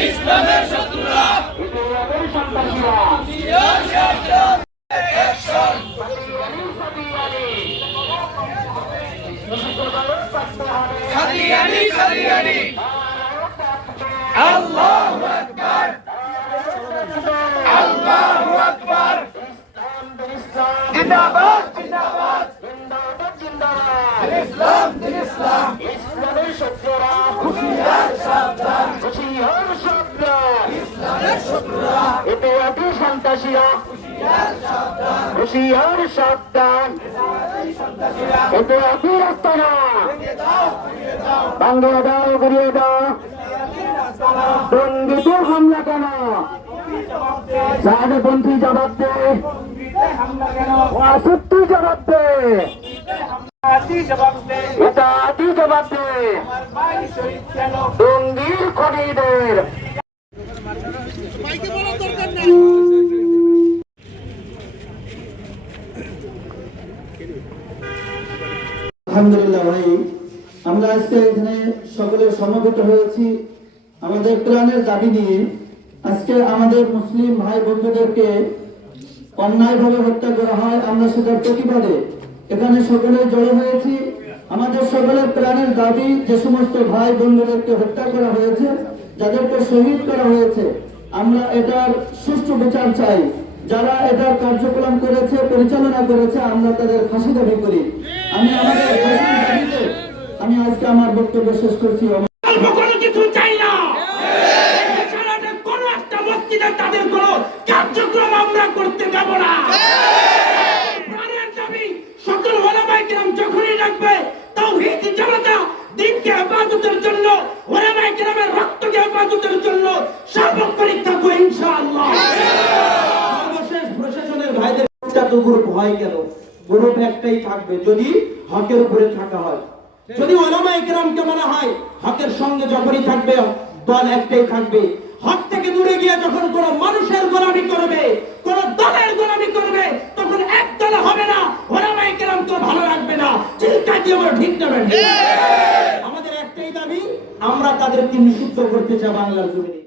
ইসলামের শত্রুরা আল্লাহু আকবার, আল্লাহু আকবার, জিন্দাবাদ জিন্দাবাদ, ইসলাম দিন ইসলাম, ইসলামের শত্রুরা হুঁশিয়ার সাবধান, হুঁশিয়ার সাবধান, ইসলামের শত্রুরা এতে সন্ত্রাসীরা হুঁশিয়ার সাবধান, হুঁশিয়ার সাবধান, এতে রাস্তানা ভাঙিয়ে দাও, ঘুরিয়ে দাও, টঙ্গীতে হামলা কেন? সাহায্যপন্থী জবাব দে, সত্যি জবাব দে, এটা আদি জবাব দে, টঙ্গীর খনিদের আলহামদুলিল্লাহ। ভাই, আমরা আজকে এখানে সকলে সমবেত হয়েছি আমাদের প্রাণের দাবি নিয়ে। আজকে আমাদের মুসলিম ভাই বন্ধুদেরকে অন্যায়ভাবে হত্যা করা হয়, আমরা সেটার প্রতিবাদে এখানে সকলে জড়ো হয়েছি। আমাদের সকলের প্রাণের দাবি, যে সমস্ত ভাই বন্ধুদেরকে হত্যা করা হয়েছে, যাদেরকে শহীদ করা হয়েছে, আমরা এটার সুষ্ঠু বিচার চাই। যারা এটার কার্যক্রম করেছে, পরিচালনা করেছে, আমরা তাদের ফাঁসি দাবি করি। আমি আজকে আমার বক্তব্য শেষ করছি। কোনো কিছু চাই না, কোন একটা মসজিদে তাদের কোন কার্যক্রম আমরা করতে যাব না। প্রাণের দাবি সকল ওলামায়ে কেরাম যখনই ডাকবে তাওহীদ জনতা দ্বীনকে হেফাজতের জন্য, ওলামায়ে কেরামের রক্তকে হেফাজতের জন্য সর্বোপরি থাকবো ইনশাআল্লাহ। সর্বশেষ প্রশাসনের ভাইদের এত গ্রুপ হয় কেন? গ্রুপ একটাই থাকবে যদি হকের উপরে থাকা হয়। যদি ওলামায়ে কেরামকে মানা হয়, হকের সঙ্গে যখনই থাকবে দল একটাই থাকবে। হক থেকে দূরে গিয়ে যখন কোন মানুষের গোলামি করবে, কোন দলের গোলামি করবে, তখন এক দল হবে না, ওলামায়ে কেরামকে ভালো রাখবে না। চিন্তা দিয়ে আমরা ঠিক নেবেন। আমাদের একটাই দাবি, আমরা তাদেরকে নিষিদ্ধ করতে চাই বাংলার জমিনে।